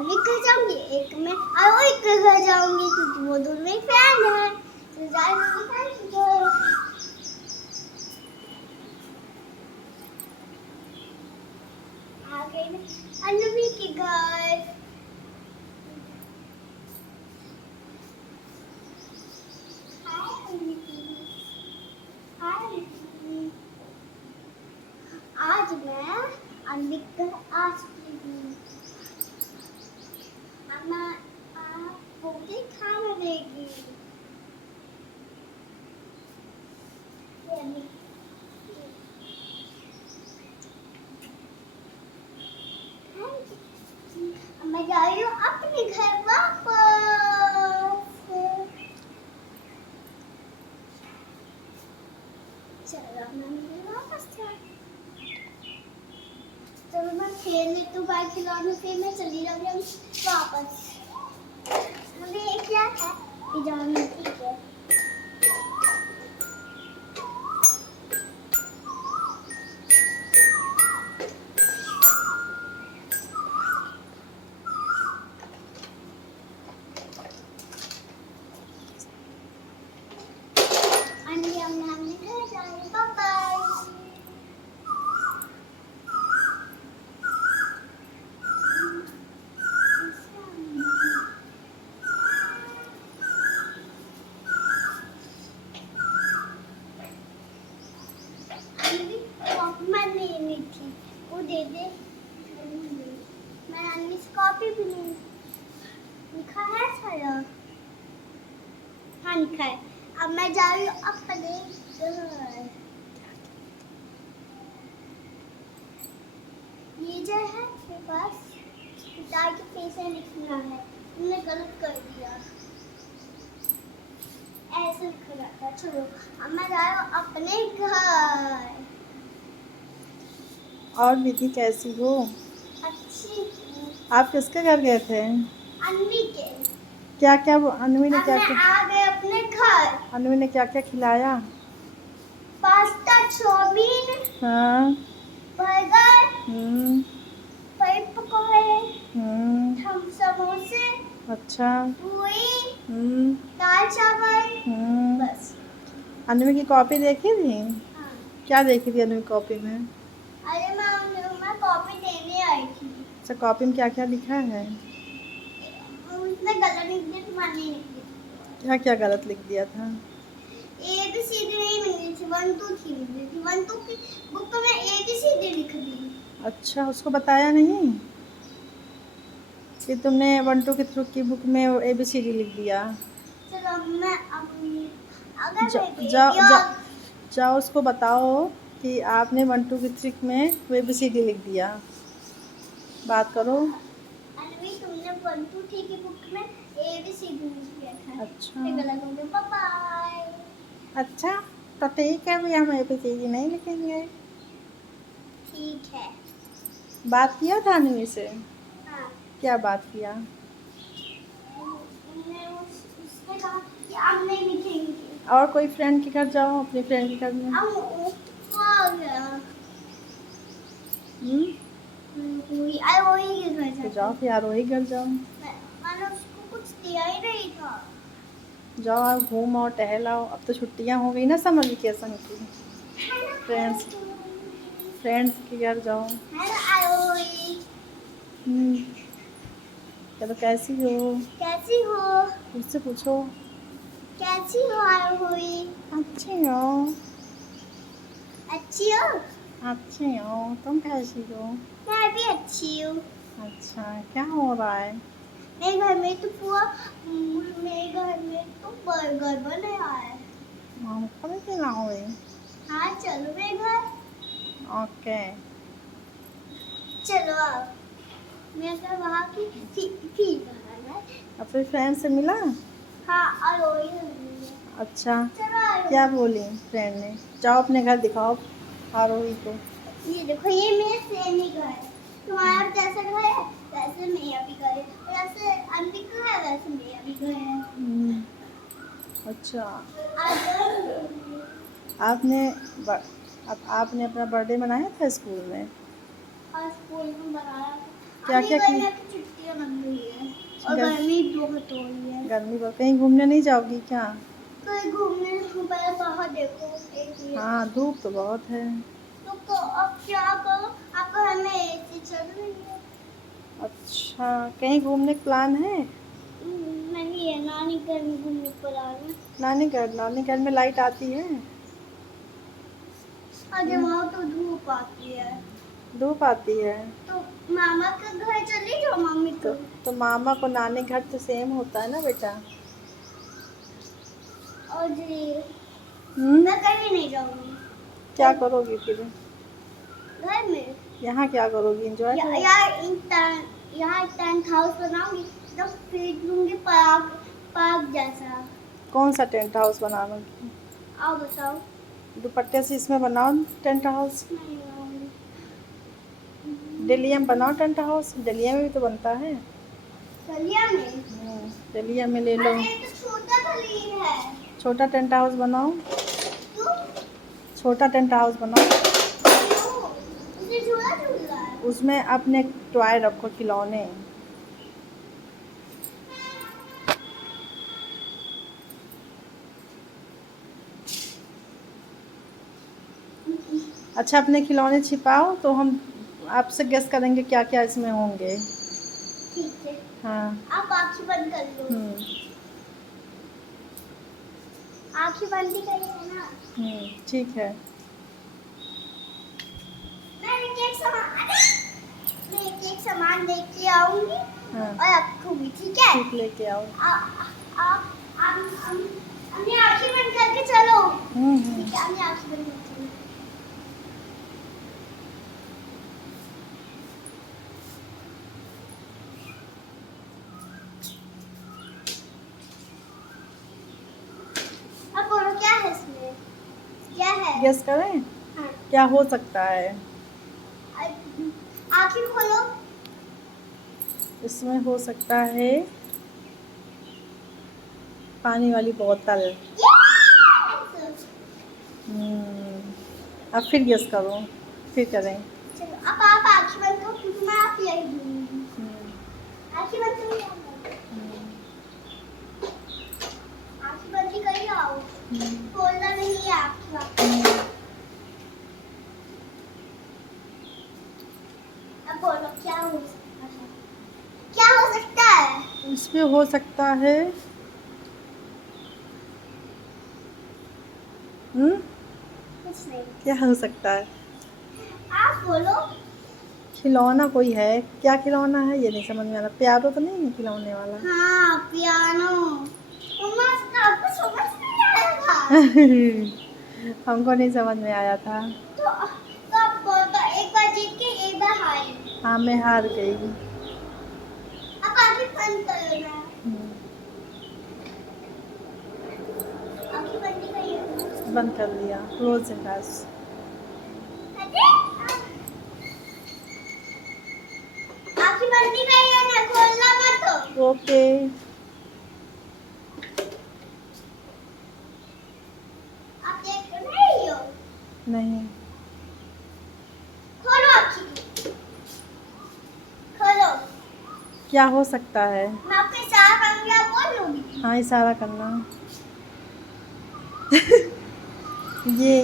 अनवी के घर जाऊंगी, एक मैं अरोही के घर जाऊंगी क्योंकि वो दोनों मेरी फ्रेंड है। तो जाएंगे आ गई मैं अनवी के घर। आज मैं अनवी के घर आ चुकी हूँ। अम्मा आपको भी खाना देगी। मैं जा रही हूँ अपने घर वापस। चलो मैं वापस चलो मैं खेल लेती हूँ बाइक खिलौने, फिर मैं चली जाऊंगी वापस। मुझे ये क्या है पिजामा, ठीक है। हमने घर जाए, बाय बाय। मैं लेनी थी, वो दे दे। मैं अन्नी से कॉपी भी नहीं लिखा है सारा। हाँ लिखा है। अब मैं जा रही हूँ अपने घर। ये जो है मेरे पास पिता के पैसे लिखना है, मैंने गलत कर दिया। ऐसे लिखा था। चलो अब मैं जा रही हूँ अपने घर। और दीदी कैसी हो? अच्छी हूँ। आप किसके घर गए थे? अन्वी के। क्या क्या अनवी ने अब क्या मैं क्या आ गए अपने घर। अनवी ने क्या क्या खिलाया? पास्ता, चाउमीन, हाँ। बर्गर, हम्म। ब्रेड पकौड़े, समोसे, अच्छा। पूरी, हम्म। दाल चावल, बस। अनवी की कॉपी देखी थी? हाँ। क्या देखी थी अनवी कॉपी में? अरे मैं कॉपी देने आई थी। अच्छा, कॉपी में क्या क्या लिखा है? उसने गलत लिख दिया तो मैंने लिख दिया। क्या क्या गलत लिख दिया था? ABCD नहीं मिली थी, 1 2 3 मिली थी। 1 2 की बुक में ABCD लिख दी। अच्छा, उसको बताया नहीं कि तुमने 1 2 की बुक में ABCD लिख दिया? चलो मैं अगर जा, मैं जा, बेबी जा, और जाओ उसको बताओ कि आपने 1 2 की 3 में ABCD लिख दिया। बात करो। अनवी तुमने 1 2 3 की बुक में ABCD लिख दिया था। अच्छा। फिर गलत हो गया। Bye bye. अच्छा, तो ठीक है, अभी हम ABCD नहीं लिखेंगे। ठीक है। बात किया था अनवी से? हाँ। क्या बात किया? उसने कहा कि आप नहीं लिखेंगे। और कोई फ्रेंड के घर जाओ, अपनी फ्रेंड के घर में। अब वो आ गया। वही के घर तो जाते जाओ फिर आरोही घर जाओ। मैंने उसको कुछ दिया ही नहीं था। जाओ आप घूम आओ, टहल आओ। अब तो छुट्टियां हो गई ना समर वेकेशन की। फ्रेंड्स फ्रेंड्स के घर जाओ। चलो, कैसी हो? कैसी हो? मुझसे पूछो। कैसी हो आरोही? अच्छी हो। अच्छी हो? अच्छी हो। तुम कैसी हो? मैं भी अच्छी हूँ। अच्छा, क्या हो रहा है? मेरे घर में तो बर्गर बनाया है। हमको भी खिलाओगे? हाँ चलो मेरे घर। ओके। चलो आप मेरे घर वहाँ की फी बनाना है। अपने फ्रेंड से मिला? हाँ आरोही है। अच्छा, चलो आरोही। क्या बोली फ्रेंड ने? जाओ अपने घर दिखाओ आरोही को। ये देखो, ये मेरा सेम ही घर है। तुम्हारा जैसा घर है वैसे मेरा भी घर है, जैसे आंटी का है वैसे मेरा भी घर है। अच्छा, अगर आपने आपने अपना बर्थडे मनाया था स्कूल में? हाँ स्कूल में बनाया था। क्या अभी क्या गर्मियों किया? की छुट्टियों लग रही है और गर- गर्मी बहुत हो रही है। गर्मी पर कहीं घूमने नहीं जाओगी क्या? तो घूमने पहले बाहर देखो एक मिनट। हाँ, धूप तो बहुत है। तो अब क्या करो? अब घर में एसी चल रही है। अच्छा, कहीं घूमने का प्लान है? नहीं है, नानी घर में घूमने पर आ रहे हैं। नानी घर में लाइट आती है? अरे वहाँ तो धूप आती है। धूप आती है तो मामा के घर चली जाओ मम्मी तो को। मामा को नानी घर तो सेम होता है ना बेटा। और जी हम्म, मैं कहीं नहीं जाऊंगी। क्या करोगी फिर? घर में यहाँ क्या करोगी? एंजॉय करोगी? यहाँ एक टेंट हाउस बनाऊंगी, एकदम फीट लूंगी पार्क पार्क जैसा। कौन सा टेंट हाउस बनाओगी? आओ बताओ। दुपट्टे से इसमें बनाओ टेंट हाउस। नहीं बनाऊंगी। डलिया में बनाओ टेंट हाउस, डलिया में भी तो बनता है। गलिया में? डलिया में ले लो। अरे ये तो छोटा गली है। छोटा टेंट हाउस बनाओ। क्यों? छोटा टेंट हाउस बनाओ। क्यों? उसमें झूला झूल रहा है। उसमें अपने टॉय रखो, खिलौने। अच्छा, अपने खिलौने छिपाओ तो हम आपसे गेस करेंगे क्या क्या इसमें होंगे। ठीक है। हाँ। आप आँखें बंद कर लो। आँखें बंद ही करिए ना। ठीक है। मैं एक सामान लेके आऊंगी। हाँ, और आपको भी, ठीक है? ठीक, लेके आओ। आप अपनी आँखें बंद करके चलो। ठीक है, अपनी आँखें बंद करके चलो। अब बोलो क्या है इसमें? क्या है? गेस करें हाँ। क्या हो सकता है आँखें खोलो। इसमें? हो सकता है पानी वाली बोतल। Yes! अब फिर गेस करो, फिर करें। चलो अब आप आँखें बंद करो क्योंकि मैं आप यही दूंगी। आँखें बंद करो। आँखें बंद ही करिए, आओ। खोलना नहीं है आँखें। अब बोलो क्या हो सकता है? क्या हो सकता है? इसमें हो सकता है कुछ नहीं। क्या हो सकता है? आप बोलो। खिलौना कोई है। क्या खिलौना है ये नहीं समझ में आ रहा। प्यारो तो नहीं है खिलौने वाला? हाँ, पियानो। मम्मा आपको समझ नहीं आया था। हमको नहीं समझ में आया था। तो आप बोलो, एक बार जीत के एक बार हारे। हाँ, मैं हार गई। आप आँखें बंद करो ना। आँखें बंद ही करिए। बंद कर लिया, क्लोज है बस। आँखें बंद ही करिए ना, खोलना मत। ओके। आप देख रही हो? नहीं। खोलो आँखें। खोलो। क्या हो सकता है? मैं आपको इशारा करूंगी, आप बोलूंगी। हाँ, इशारा करना। ये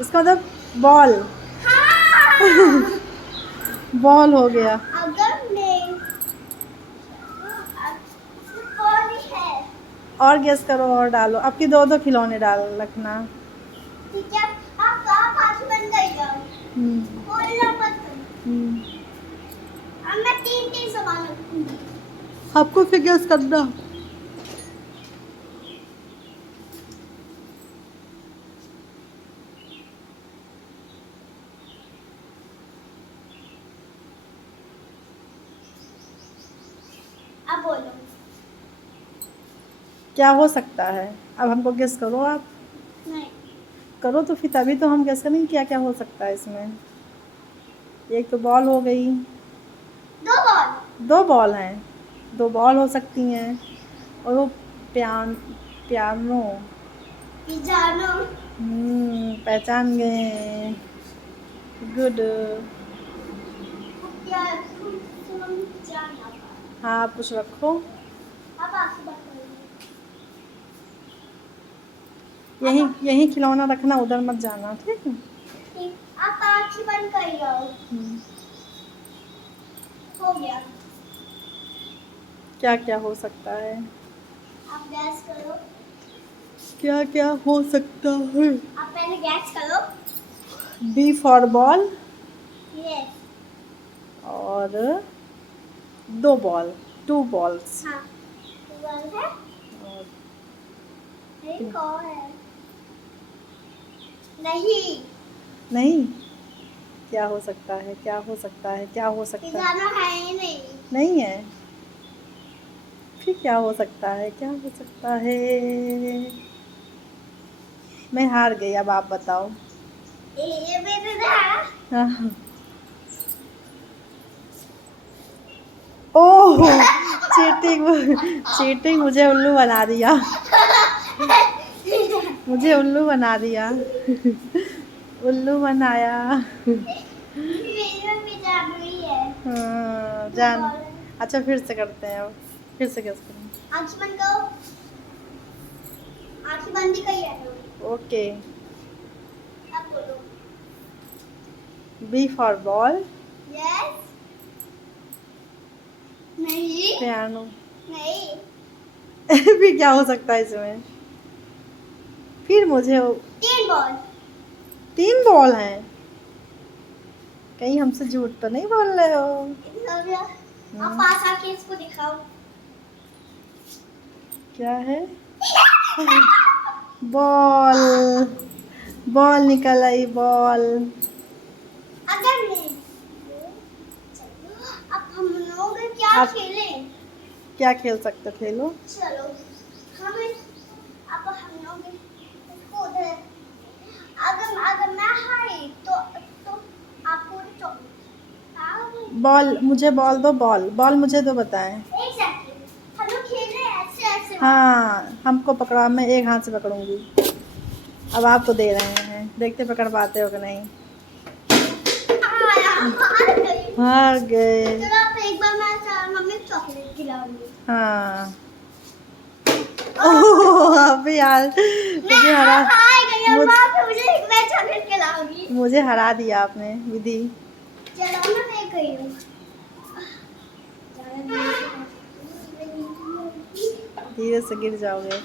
इसका मतलब बॉल। हाँ। बॉल हो गया। अगर नहीं कौन है? और गेस करो और डालो। आपकी दो दो खिलौने डाल रखना। ठीक है, आप आँखें बंद कर जाओ। खोलना मत। अब मैं तीन तीन सामान रखूंगी। आपको फिर गेस करना। अब बोलो क्या हो सकता है? अब हमको गेस करो आप। नहीं। करो तो फिर तभी तो हम गेस करेंगे क्या क्या हो सकता है इसमें। एक तो बॉल हो गई। दो बॉल। दो बॉल हैं। दो बॉल हो सकती हैं। और वो पियानो। पिजानो। पहचान गए। गुड। क्या तुम जाना? हाँ आप कुछ रखो। आप आंखें बंद करिए। यहीं खिलौना रखना, उधर मत जाना, ठीक है। ठीक, आप आंखें बंद कर लो। हो गया। क्या क्या हो सकता है? आप गैस करो। क्या क्या हो सकता है? आप पहले गैस करो। B for ball yes. और 2 बॉल, 2 बॉल्स। हाँ, बॉल है। और एक और है। नहीं, नहीं, क्या हो सकता है? क्या हो सकता है? क्या हो सकता है? पिज़्ज़ा है ही नहीं। नहीं है, फिर क्या हो सकता है? क्या हो सकता है? मैं हार गई, अब आप बताओ। ये मेरे ना। हाँ। ओह, चीटिंग, चीटिंग, मुझे उल्लू बना दिया, मुझे उल्लू बना दिया, उल्लू बनाया। मेरी मम्मी जान रही है। हाँ, तो जान। बॉल है। अच्छा फिर से करते हैं, अब फिर से कैसे करेंगे? आंखें बंद करो। आंखें बंद ही करी है तो। ओके। अब बोलो। B for ball. यस। नहीं। पियानो। नहीं। फिर क्या हो सकता है इसमें? फिर मुझे 3 बॉल। 3 बॉल हैं। कहीं हमसे झूठ तो नहीं बोल रहे हो? हो गया। अब पास आके इसको दिखाओ। क्या है? बॉल, बॉल निकल आई, बॉल। अगर नहीं, चलो अब हम लोग क्या आप खेलें? क्या खेल सकते हो? खेलो। चलो हम अब हम लोग इसको उधर, अगर अगर मैं हारी तो आपको चॉकलेट। बॉल मुझे, बॉल दो, बॉल, बॉल मुझे दो, बताएं। एक सेकंड, हम लोग खेल रहे हैं ऐसे ऐसे। हाँ, हमको पकड़ा, मैं एक हाथ से पकड़ूंगी। अब आपको दे रहे हैं, देखते पकड़ पाते हो कि नहीं। हार गई। हार गए। चलो अब एक बार मैं मम्मी को चॉकलेट खिलाऊंगी। हाँ। ओह, अभी यार मुझे हरा, हार गई। अब मुझ, मैं चॉकलेट खिलाऊंगी। मुझे हरा दिया आपने विधि। चलो मैं फेंक गई हूँ। धीरे से गिर जाओगे।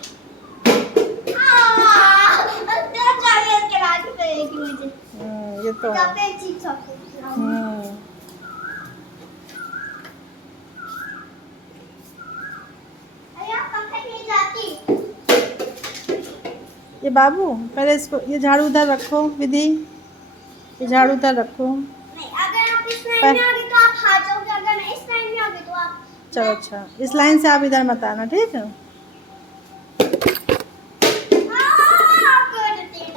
चॉकलेट खिलानी पड़ेगी मुझे। ये तो है। चॉकलेट चीज चॉकलेट खिलाऊंगी। अरे आप पंखा नहीं जाती। ये बाबू, पहले इसको, ये झाड़ू उधर रखो विधि, ये झाड़ू उधर रखो। नहीं, अगर आप इस लाइन में आ गए तो आप हार जाओगे, अगर मैं इस लाइन में आ गई तो आप। चलो अच्छा, इस लाइन से आप इधर मत आना, ठीक है। आपको देते हैं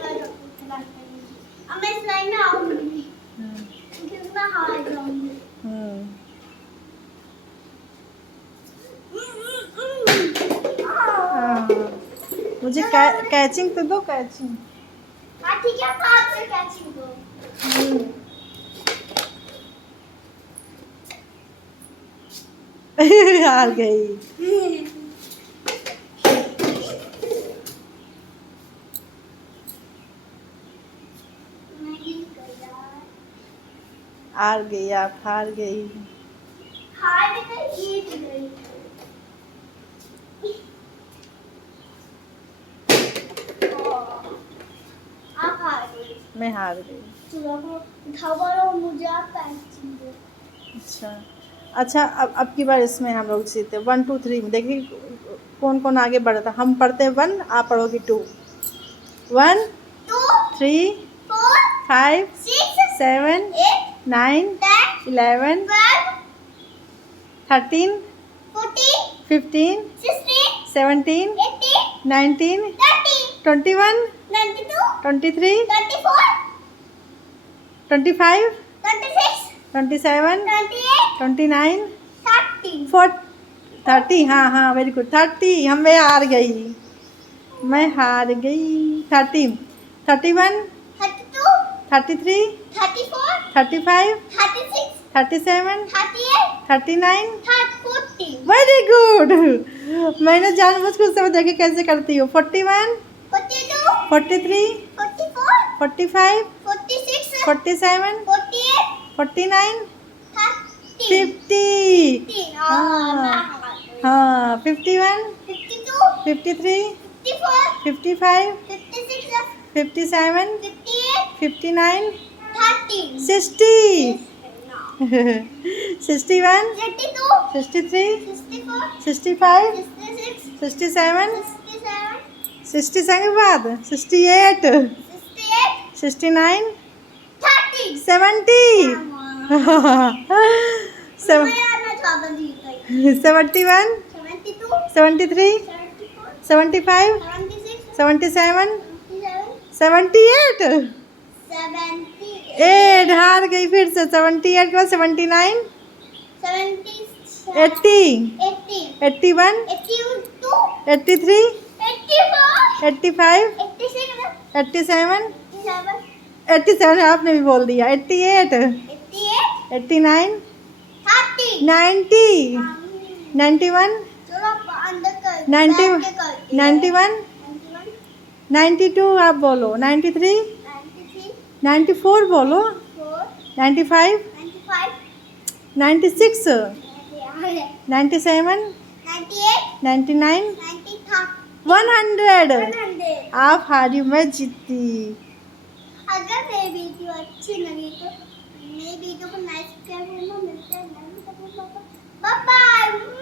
अब मैं इस लाइन में आऊंगी क्योंकि मैं हार जाऊंगी। मुझे कैचिंग तो दो, कैचिंग। हाँ ठीक है, हाथ से कैचिंग दो। हार गई। हार गई, आप हार गई। हार में तो जीत गई। आप हार गई। मैं हार गई। चलो उठाओ, मुझे आप कैचिंग दो। अच्छा अच्छा, अब की बार इसमें हम लोग जीते 1 2 3 में, देखिए कौन कौन आगे बढ़ता। हम पढ़ते 1, आप पढ़ोगी 2। 1 2 3 4 5 6 7 8 9 10 11 12 13 14 15 16 17 18 19 30 21 92 23 24 25 26 27 28 29 30 30। हाँ हाँ, वेरी गुड, 30। मैं हार गई, मैं हार गई। 30 31 32 33 34 35 36 37 38 39 40 वेरी गुड। मैंने जानबूझ के उससे देखे कैसे करती हूँ। 41, 42, 43, 44, 45, 46, 47, 48, 49, 30. 50। हाँ, हाँ 51, 52, 53, 54, 55, 56, 57, 58, 59, 30. 60, No. 61, 62, 63, 64, 65, 66, 67, 67, 67 के बाद 68, 68, 69, 30. 70, मैं आना चाहता थी 71, 72, 73, 74, 75, 76, 77, 77, 78। 78, एट हार गई फिर से। 78 के बाद 79, 77, 80, 80, 81, 82, 83, 84, 85, 86, 87, 87, 87 आपने भी बोल दिया। 88, 88, 89, 30. 90, 91, चलो आप अंदर कर 90, बैठ के करते हैं। 91, 91, 92 आप बोलो। 93, 93, 94 बोलो। 4, 95, 95, 96, 97, 98, 99, 90, 100। 100. आप हारी, मैं जीती। अगर मेरी वीडियो अच्छी लगी तो मेरी वीडियो को लाइक करना, मिलते हैं बाय बाय।